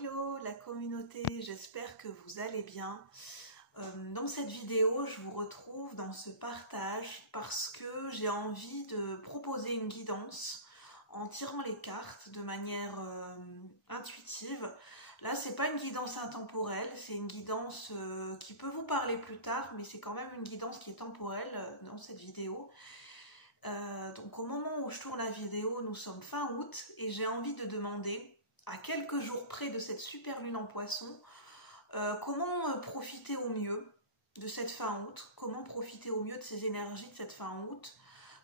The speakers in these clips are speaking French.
Hello la communauté, j'espère que vous allez bien. Dans cette vidéo, je vous retrouve dans ce partage parce que j'ai envie de proposer une guidance en tirant les cartes de manière intuitive. Là, c'est pas une guidance intemporelle, c'est une guidance qui peut vous parler plus tard, mais c'est quand même une guidance qui est temporelle dans cette vidéo. Donc au moment où je tourne la vidéo, nous sommes fin août et j'ai envie de demander, à quelques jours près de cette super lune en poisson, comment profiter au mieux de cette fin août, comment profiter au mieux de ces énergies de cette fin août,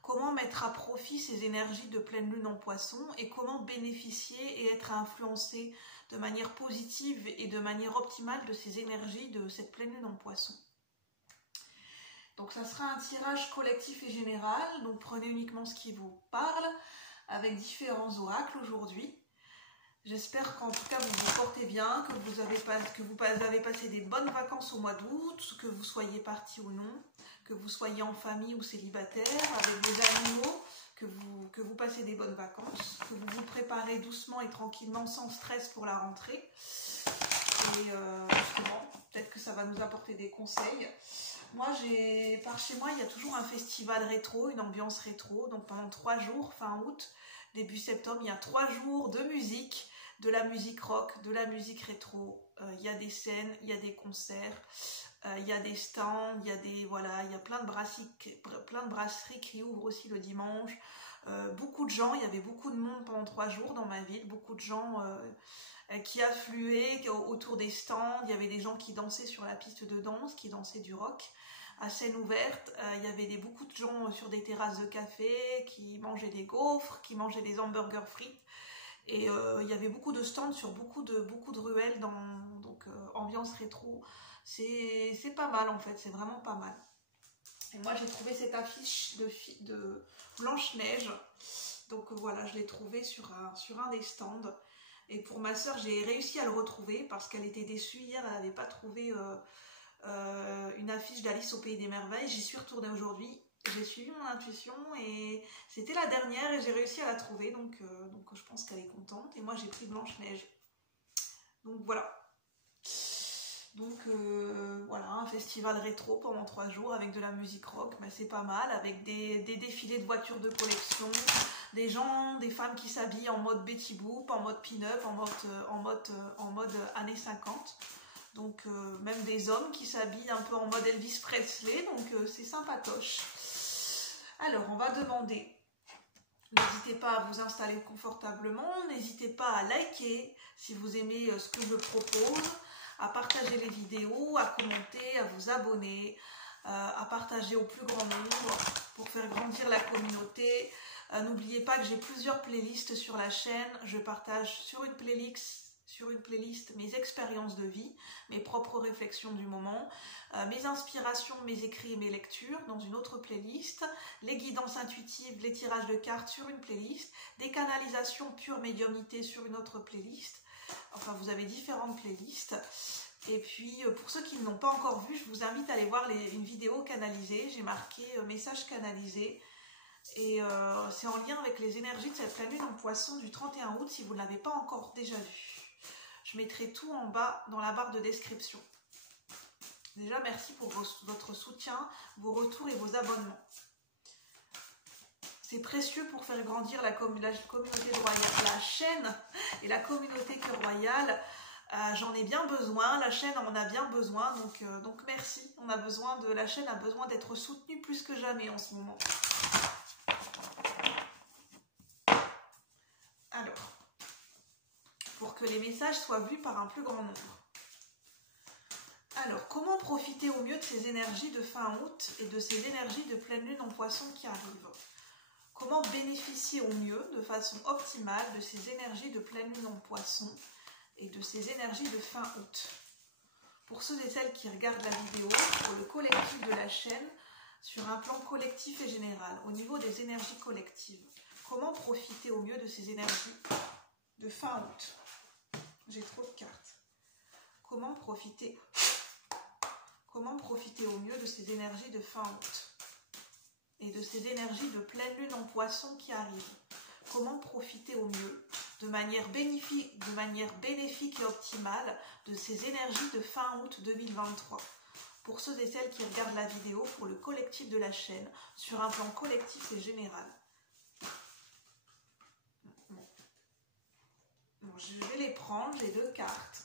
comment mettre à profit ces énergies de pleine lune en poisson et comment bénéficier et être influencé de manière positive et de manière optimale de ces énergies de cette pleine lune en poisson. Donc ça sera un tirage collectif et général, donc prenez uniquement ce qui vous parle, avec différents oracles aujourd'hui. J'espère qu'en tout cas vous vous portez bien, que vous avez passé des bonnes vacances au mois d'août, que vous soyez partis ou non, que vous soyez en famille ou célibataire, avec des animaux, que vous passez des bonnes vacances, que vous vous préparez doucement et tranquillement, sans stress pour la rentrée. Et justement, peut-être que ça va nous apporter des conseils. Moi, par chez moi, il y a toujours un festival rétro, une ambiance rétro. Donc pendant 3 jours, fin août, début septembre, il y a 3 jours de musique, de la musique rock, de la musique rétro. Il y a des scènes, il y a des concerts, il y a des stands, il y a plein de brasseries qui ouvrent aussi le dimanche. Beaucoup de gens, il y avait beaucoup de monde pendant 3 jours dans ma ville, beaucoup de gens qui affluaient autour des stands. Il y avait des gens qui dansaient sur la piste de danse, qui dansaient du rock à scène ouverte. Il y avait beaucoup de gens sur des terrasses de café qui mangeaient des gaufres, qui mangeaient des hamburgers frites. Et il y avait beaucoup de stands sur beaucoup de ruelles, donc ambiance rétro. C'est pas mal en fait, c'est vraiment pas mal. Et moi j'ai trouvé cette affiche de Blanche-Neige. Donc voilà, je l'ai trouvée sur un des stands. Et pour ma soeur, j'ai réussi à le retrouver parce qu'elle était déçue hier, elle n'avait pas trouvé une affiche d'Alice au Pays des Merveilles. J'y suis retournée aujourd'hui. J'ai suivi mon intuition et c'était la dernière et j'ai réussi à la trouver, donc je pense qu'elle est contente. Et moi j'ai pris Blanche-Neige. Donc voilà. Donc voilà, un festival rétro pendant 3 jours avec de la musique rock, mais c'est pas mal, avec des défilés de voitures de collection, des femmes qui s'habillent en mode Betty Boop, en mode pin-up, en mode années 50. Donc même des hommes qui s'habillent un peu en mode Elvis Presley, donc c'est sympatoche. Alors, on va demander, n'hésitez pas à vous installer confortablement, n'hésitez pas à liker si vous aimez ce que je propose, à partager les vidéos, à commenter, à vous abonner, à partager au plus grand nombre pour faire grandir la communauté. N'oubliez pas que j'ai plusieurs playlists sur la chaîne, je partage sur une playlist mes expériences de vie, mes propres réflexions du moment, mes inspirations, mes écrits et mes lectures dans une autre playlist, les guidances intuitives, les tirages de cartes sur une playlist, des canalisations pure médiumnité sur une autre playlist. Enfin, vous avez différentes playlists. Et puis, pour ceux qui ne l'ont pas encore vu, je vous invite à aller voir une vidéo canalisée. J'ai marqué message canalisé. Et c'est en lien avec les énergies de cette pleine lune en poisson du 31 août si vous ne l'avez pas encore déjà vu. Je mettrai tout en bas dans la barre de description. Déjà, merci pour votre soutien, vos retours et vos abonnements. C'est précieux pour faire grandir la communauté royale, la chaîne et la communauté Cœur Royal. J'en ai bien besoin, la chaîne en a bien besoin, donc merci. La chaîne a besoin d'être soutenue plus que jamais en ce moment. Alors, pour que les messages soient vus par un plus grand nombre. Alors, comment profiter au mieux de ces énergies de fin août et de ces énergies de pleine lune en poisson qui arrivent? Comment bénéficier au mieux, de façon optimale, de ces énergies de pleine lune en poisson et de ces énergies de fin août? Pour ceux et celles qui regardent la vidéo, pour le collectif de la chaîne, sur un plan collectif et général, au niveau des énergies collectives, comment profiter au mieux de ces énergies de fin août? J'ai trop de cartes. Comment profiter au mieux de ces énergies de fin août et de ces énergies de pleine lune en poisson qui arrivent? Comment profiter au mieux de manière bénéfique et optimale de ces énergies de fin août 2023. Pour ceux et celles qui regardent la vidéo, pour le collectif de la chaîne, sur un plan collectif et général. Bon, je vais les prendre, j'ai 2 cartes.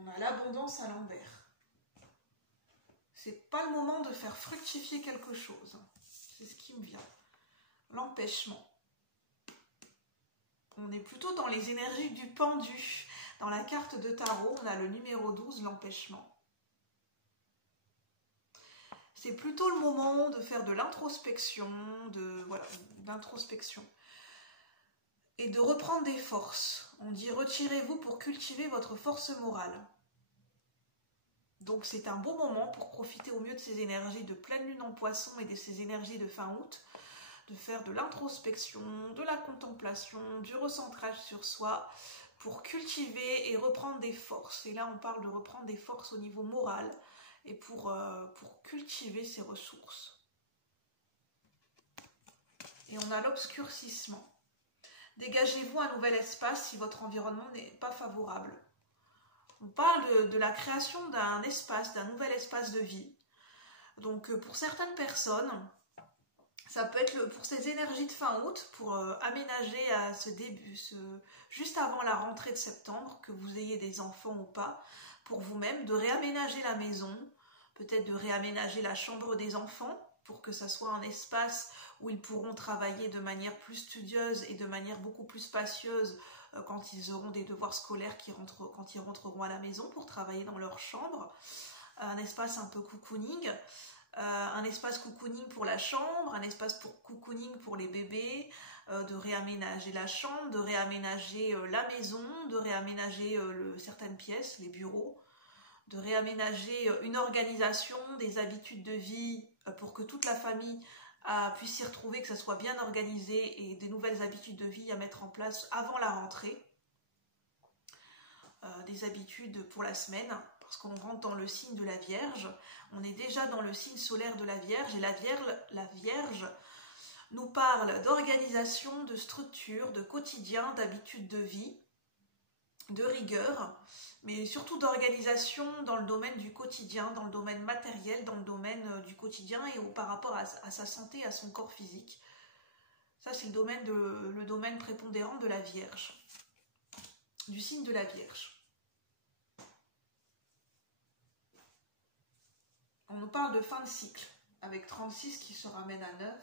On a l'abondance à l'envers. C'est pas le moment de faire fructifier quelque chose. C'est ce qui me vient. L'empêchement. On est plutôt dans les énergies du pendu. Dans la carte de tarot, on a le numéro 12, l'empêchement. C'est plutôt le moment de faire de l'introspection, d'introspection. Et de reprendre des forces. On dit retirez-vous pour cultiver votre force morale. Donc c'est un bon moment pour profiter au mieux de ces énergies de pleine lune en poisson et de ces énergies de fin août, de faire de l'introspection, de la contemplation, du recentrage sur soi, pour cultiver et reprendre des forces. Et là on parle de reprendre des forces au niveau moral et pour cultiver ses ressources. Et on a l'obscurcissement. Dégagez-vous un nouvel espace si votre environnement n'est pas favorable. On parle de la création d'un espace, d'un nouvel espace de vie. Donc pour certaines personnes, ça peut être pour ces énergies de fin août, pour aménager à ce début, juste avant la rentrée de septembre, que vous ayez des enfants ou pas, pour vous-même, de réaménager la maison, peut-être de réaménager la chambre des enfants, pour que ça soit un espace où ils pourront travailler de manière plus studieuse et de manière beaucoup plus spacieuse quand ils auront des devoirs scolaires quand ils rentreront à la maison pour travailler dans leur chambre. Un espace un peu cocooning, un espace cocooning pour la chambre, un espace pour cocooning pour les bébés, de réaménager la chambre, de réaménager la maison, de réaménager certaines pièces, les bureaux, de réaménager une organisation, des habitudes de vie pour que toute la famille puisse s'y retrouver, que ça soit bien organisé et des nouvelles habitudes de vie à mettre en place avant la rentrée. Des habitudes pour la semaine, parce qu'on rentre dans le signe de la Vierge. On est déjà dans le signe solaire de la Vierge et la Vierge nous parle d'organisation, de structure, de quotidien, d'habitudes de vie, de rigueur, mais surtout d'organisation dans le domaine du quotidien, dans le domaine matériel, dans le domaine du quotidien et par rapport à sa santé, à son corps physique. Ça, c'est le domaine prépondérant de la Vierge, du signe de la Vierge. On nous parle de fin de cycle, avec 36 qui se ramène à 9.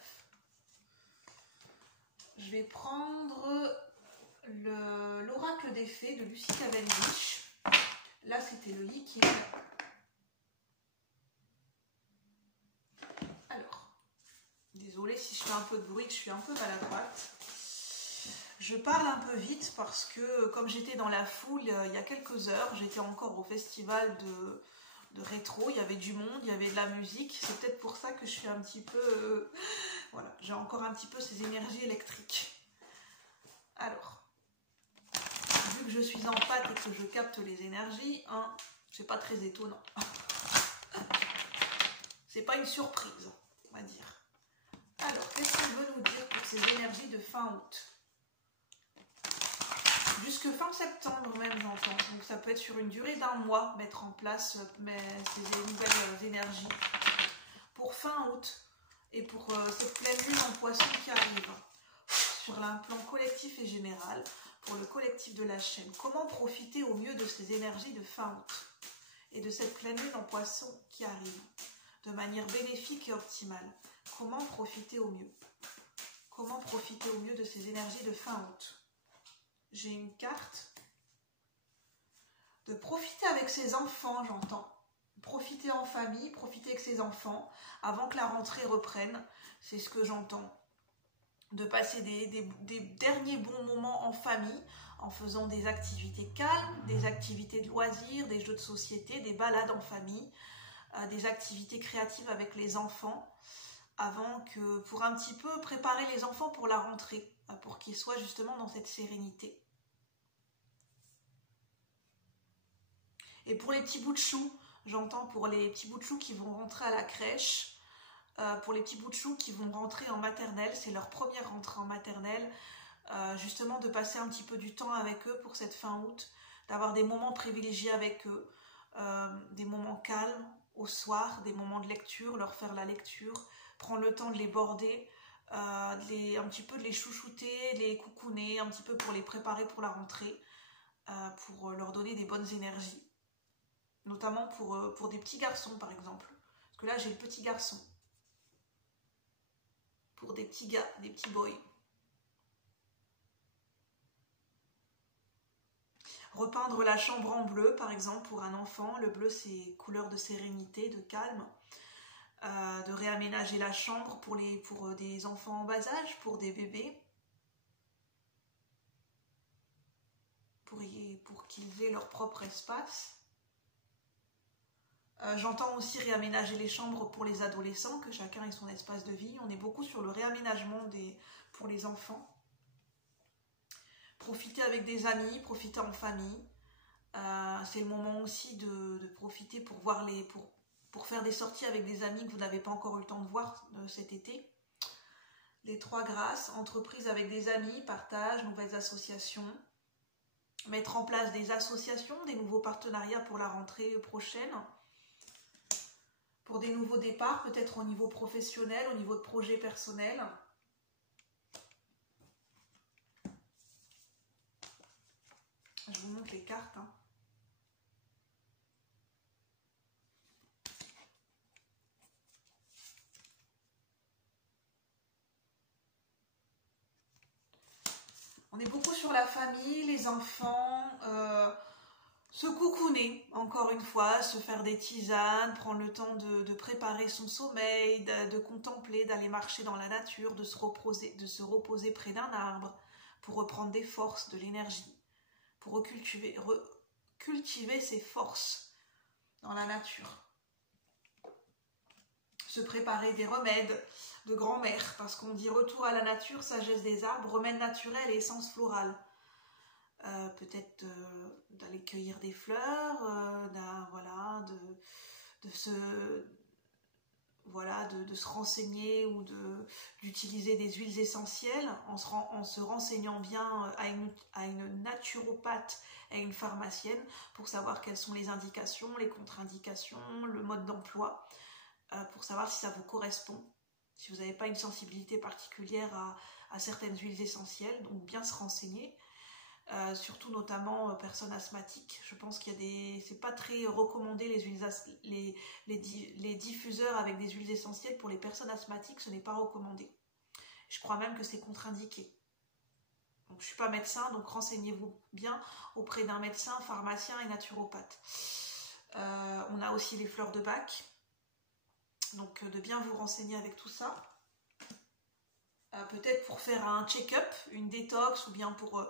Je vais prendre l'oracle des fées de Lucy Cavendish. Là, c'était le Yi-King. Alors, désolée si je fais un peu de bruit, que je suis un peu maladroite. Je parle un peu vite parce que, comme j'étais dans la foule il y a quelques heures, j'étais encore au festival de rétro, il y avait du monde, il y avait de la musique. C'est peut-être pour ça que je suis un petit peu... voilà, j'ai encore un petit peu ces énergies électriques. Alors, vu que je suis en pâte et que je capte les énergies, hein, c'est pas très étonnant. C'est pas une surprise, on va dire. Alors, qu'est-ce qu'on veut nous dire pour ces énergies de fin août? Jusque fin septembre même, j'entends. Donc ça peut être sur une durée d'un mois, mettre en place ces nouvelles énergies. Pour fin août et pour cette pleine lune en poisson qui arrive. Sur un plan collectif et général, pour le collectif de la chaîne. Comment profiter au mieux de ces énergies de fin août et de cette pleine lune en poisson qui arrive de manière bénéfique et optimale? Comment profiter au mieux? Comment profiter au mieux de ces énergies de fin août? J'ai une carte de profiter avec ses enfants, j'entends. Profiter en famille, profiter avec ses enfants avant que la rentrée reprenne. C'est ce que j'entends. De passer des derniers bons moments en famille en faisant des activités calmes, des activités de loisirs, des jeux de société, des balades en famille, des activités créatives avec les enfants pour un petit peu préparer les enfants pour la rentrée, pour qu'ils soient justement dans cette sérénité. Et pour les petits bouts de choux, j'entends pour les petits bouts de choux qui vont rentrer à la crèche, pour les petits bouts de chou qui vont rentrer en maternelle, c'est leur première rentrée en maternelle, justement de passer un petit peu du temps avec eux pour cette fin août, d'avoir des moments privilégiés avec eux, des moments calmes au soir, des moments de lecture, leur faire la lecture, prendre le temps de les border, un petit peu de les chouchouter, de les coucouner, un petit peu pour les préparer pour la rentrée, pour leur donner des bonnes énergies. Notamment pour des petits garçons par exemple. Parce que là j'ai le petit garçon. Pour des petits gars, des petits boys. Repeindre la chambre en bleu par exemple pour un enfant. Le bleu c'est couleur de sérénité, de calme. De réaménager la chambre pour des enfants en bas âge, pour des bébés. Pour qu'ils aient leur propre espace. J'entends aussi réaménager les chambres pour les adolescents, que chacun ait son espace de vie. On est beaucoup sur le réaménagement pour les enfants. Profiter avec des amis, profiter en famille. C'est le moment aussi de profiter pour pour faire des sorties avec des amis que vous n'avez pas encore eu le temps de voir cet été. Les 3 grâces, entreprise avec des amis, partage, nouvelles associations. Mettre en place des associations, des nouveaux partenariats pour la rentrée prochaine. Pour des nouveaux départs, peut-être au niveau professionnel, au niveau de projets personnels. Je vous montre les cartes. On est beaucoup sur la famille, les enfants, se coucouner, encore une fois, se faire des tisanes, prendre le temps de préparer son sommeil, de contempler, d'aller marcher dans la nature, de se reposer près d'un arbre, pour reprendre des forces, de l'énergie, pour cultiver ses forces dans la nature. Se préparer des remèdes de grand-mère, parce qu'on dit retour à la nature, sagesse des arbres, remèdes naturels et essences florales. Peut-être d'aller cueillir des fleurs, de se renseigner ou d'utiliser des huiles essentielles en se renseignant bien à une naturopathe et à une pharmacienne pour savoir quelles sont les indications, les contre-indications, le mode d'emploi, pour savoir si ça vous correspond, si vous n'avez pas une sensibilité particulière à certaines huiles essentielles, donc bien se renseigner. Surtout notamment personnes asthmatiques. Je pense c'est pas très recommandé les diffuseurs avec des huiles essentielles pour les personnes asthmatiques, ce n'est pas recommandé. Je crois même que c'est contre-indiqué. Donc je suis pas médecin, donc renseignez-vous bien auprès d'un médecin, pharmacien et naturopathe. On a aussi les fleurs de Bach, donc de bien vous renseigner avec tout ça. Peut-être pour faire un check-up, une détox, ou bien pour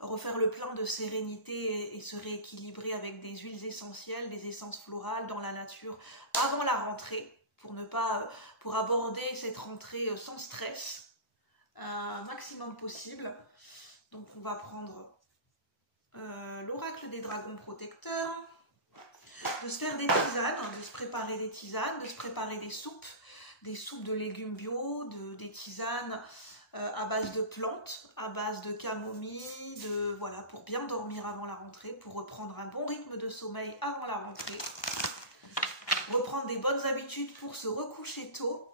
refaire le plein de sérénité et se rééquilibrer avec des huiles essentielles, des essences florales dans la nature avant la rentrée, pour aborder cette rentrée sans stress, maximum possible. Donc on va prendre l'oracle des dragons protecteurs, de se faire des tisanes, de se préparer des tisanes, de se préparer des soupes de légumes bio, des tisanes à base de plantes, à base de camomille, pour bien dormir avant la rentrée, pour reprendre un bon rythme de sommeil avant la rentrée, reprendre des bonnes habitudes pour se recoucher tôt.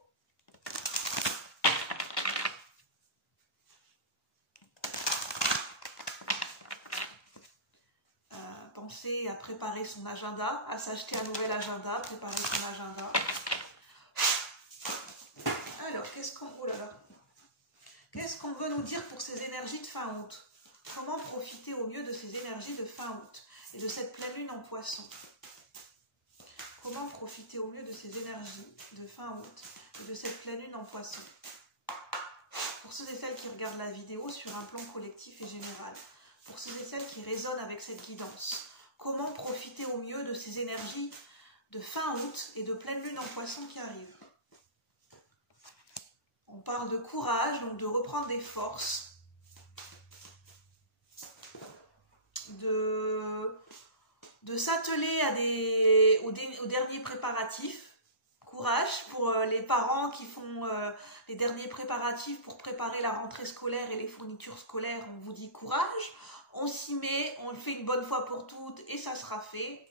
Penser à préparer son agenda, à s'acheter un nouvel agenda, préparer son agenda. Alors, qu'est-ce qu'on veut nous dire pour ces énergies de fin août? Comment profiter au mieux de ces énergies de fin août et de cette pleine lune en poisson? Comment profiter au mieux de ces énergies de fin août et de cette pleine lune en poisson? Pour ceux et celles qui regardent la vidéo sur un plan collectif et général, pour ceux et celles qui résonnent avec cette guidance, comment profiter au mieux de ces énergies de fin août et de pleine lune en poisson qui arrivent? On parle de courage, donc de reprendre des forces, de s'atteler aux derniers préparatifs courage pour les parents qui font les derniers préparatifs pour préparer la rentrée scolaire et les fournitures scolaires. On vous dit courage, on s'y met, on le fait une bonne fois pour toutes et ça sera fait.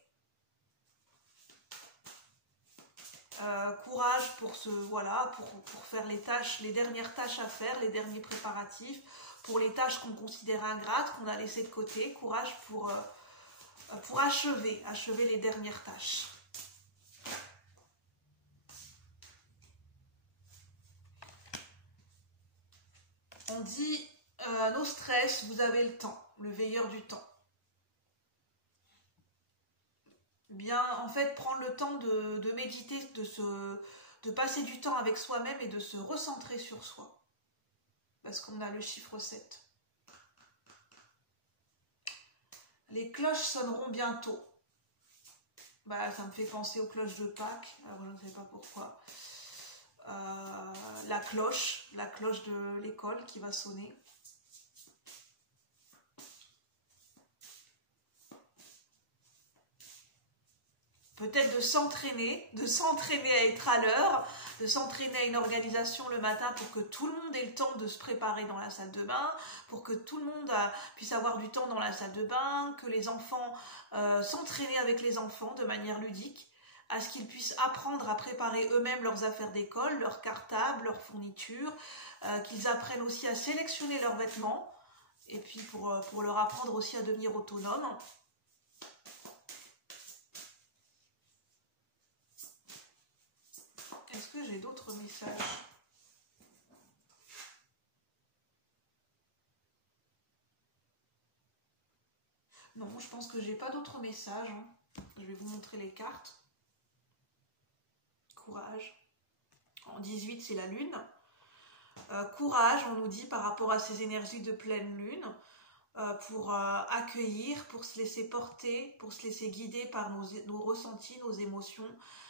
Courage pour pour faire les tâches, les dernières tâches à faire, les derniers préparatifs, pour les tâches qu'on considère ingrates, qu'on a laissées de côté. Courage pour achever les dernières tâches. On dit nos stress, vous avez le temps, le veilleur du temps. Bien, en fait, prendre le temps de méditer, de passer du temps avec soi-même et de se recentrer sur soi. Parce qu'on a le chiffre 7. Les cloches sonneront bientôt. Bah, ça me fait penser aux cloches de Pâques. Alors, je ne sais pas pourquoi. La cloche de l'école qui va sonner. Peut-être de s'entraîner à être à l'heure, de s'entraîner à une organisation le matin pour que tout le monde ait le temps de se préparer dans la salle de bain, pour que tout le monde puisse avoir du temps dans la salle de bain, que les enfants s'entraîner avec les enfants de manière ludique, à ce qu'ils puissent apprendre à préparer eux-mêmes leurs affaires d'école, leurs cartables, leurs fournitures, qu'ils apprennent aussi à sélectionner leurs vêtements, et puis pour leur apprendre aussi à devenir autonomes. Est-ce que j'ai d'autres messages? Non, je pense que j'ai pas d'autres messages. Je vais vous montrer les cartes. Courage. En 18, c'est la lune. Courage, on nous dit par rapport à ces énergies de pleine lune, pour accueillir, pour se laisser porter, pour se laisser guider par nos ressentis, nos émotions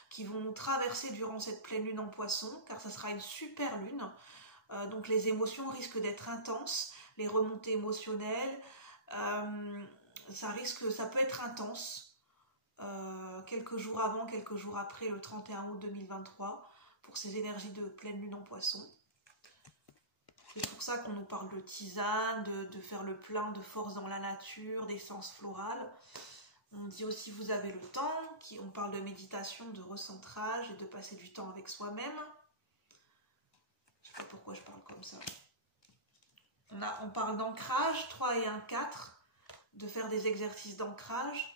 qui vont nous traverser durant cette pleine lune en Poisson, car ça sera une super lune. Donc les émotions risquent d'être intenses, les remontées émotionnelles, ça peut être intense, quelques jours avant, quelques jours après, le 31 août 2023, pour ces énergies de pleine lune en Poisson. C'est pour ça qu'on nous parle de tisane, de faire le plein de force dans la nature, d'essence florale. On dit aussi vous avez le temps, on parle de méditation, de recentrage et de passer du temps avec soi-même. Je ne sais pas pourquoi je parle comme ça. On parle d'ancrage, 3 et 1, 4, de faire des exercices d'ancrage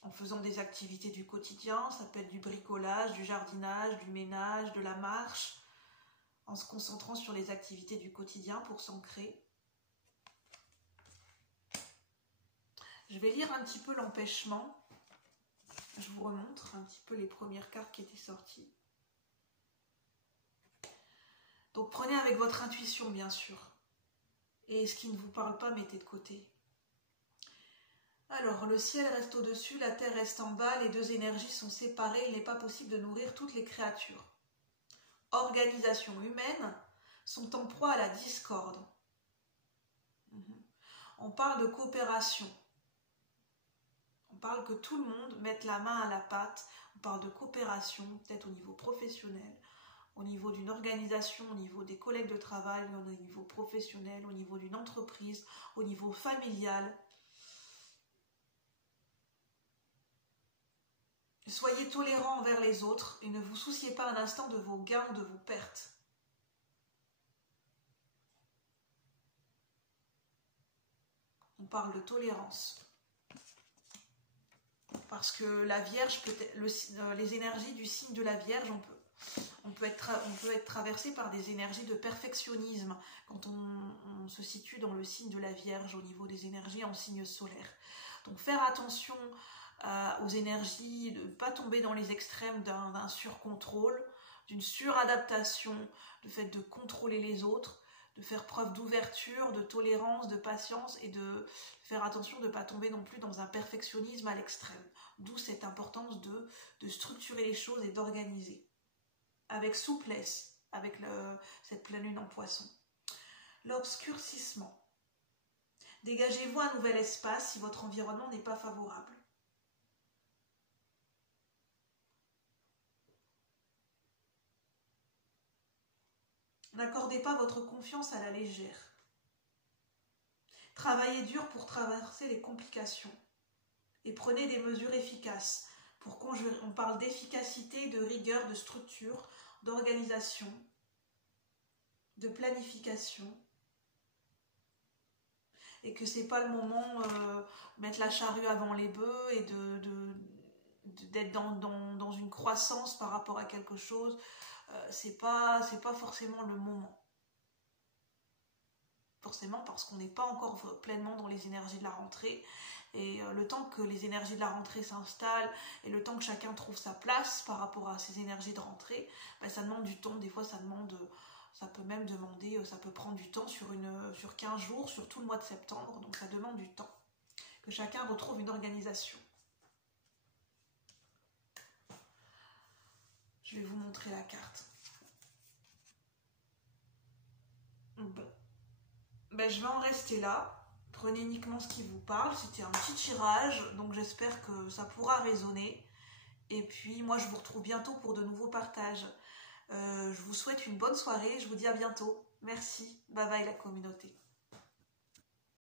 en faisant des activités du quotidien. Ça peut être du bricolage, du jardinage, du ménage, de la marche, en se concentrant sur les activités du quotidien pour s'ancrer. Je vais lire un petit peu l'empêchement. Je vous remontre un petit peu les premières cartes qui étaient sorties. Donc prenez avec votre intuition, bien sûr. Et ce qui ne vous parle pas, mettez de côté. Alors, le ciel reste au-dessus, la terre reste en bas, les deux énergies sont séparées, il n'est pas possible de nourrir toutes les créatures. Organisations humaines sont en proie à la discorde. On parle de coopération. On parle que tout le monde mette la main à la pâte. On parle de coopération, peut-être au niveau professionnel, au niveau d'une organisation, au niveau des collègues de travail, au niveau professionnel, au niveau d'une entreprise, au niveau familial. Soyez tolérants envers les autres et ne vous souciez pas un instant de vos gains ou de vos pertes. On parle de tolérance. Parce que la Vierge, les énergies du signe de la Vierge, on peut être traversé par des énergies de perfectionnisme quand on se situe dans le signe de la Vierge au niveau des énergies en signe solaire. Donc faire attention aux énergies, de ne pas tomber dans les extrêmes d'un surcontrôle, d'une suradaptation, le fait de contrôler les autres, de faire preuve d'ouverture, de tolérance, de patience et de faire attention de ne pas tomber non plus dans un perfectionnisme à l'extrême. D'où cette importance de structurer les choses et d'organiser. Avec souplesse, avec cette pleine lune en Poisson. L'obscurcissement. Dégagez-vous un nouvel espace si votre environnement n'est pas favorable. N'accordez pas votre confiance à la légère. Travaillez dur pour traverser les complications. Et prenez des mesures efficaces pour conjurer. On parle d'efficacité, de rigueur, de structure, d'organisation, de planification. Et que c'est pas le moment mettre la charrue avant les bœufs et d'être dans une croissance par rapport à quelque chose. C'est pas forcément le moment. Forcément parce qu'on n'est pas encore pleinement dans les énergies de la rentrée. Et le temps que les énergies de la rentrée s'installent et le temps que chacun trouve sa place par rapport à ces énergies de rentrée, ben ça demande du temps. Des fois, ça peut même demander, ça peut prendre du temps sur 15 jours, sur tout le mois de septembre. Donc ça demande du temps. Que chacun retrouve une organisation. Je vais vous montrer la carte. Bon. Ben, je vais en rester là. Prenez uniquement ce qui vous parle. C'était un petit tirage, donc j'espère que ça pourra résonner. Et puis moi je vous retrouve bientôt pour de nouveaux partages. Je vous souhaite une bonne soirée, je vous dis à bientôt. Merci, bye bye la communauté.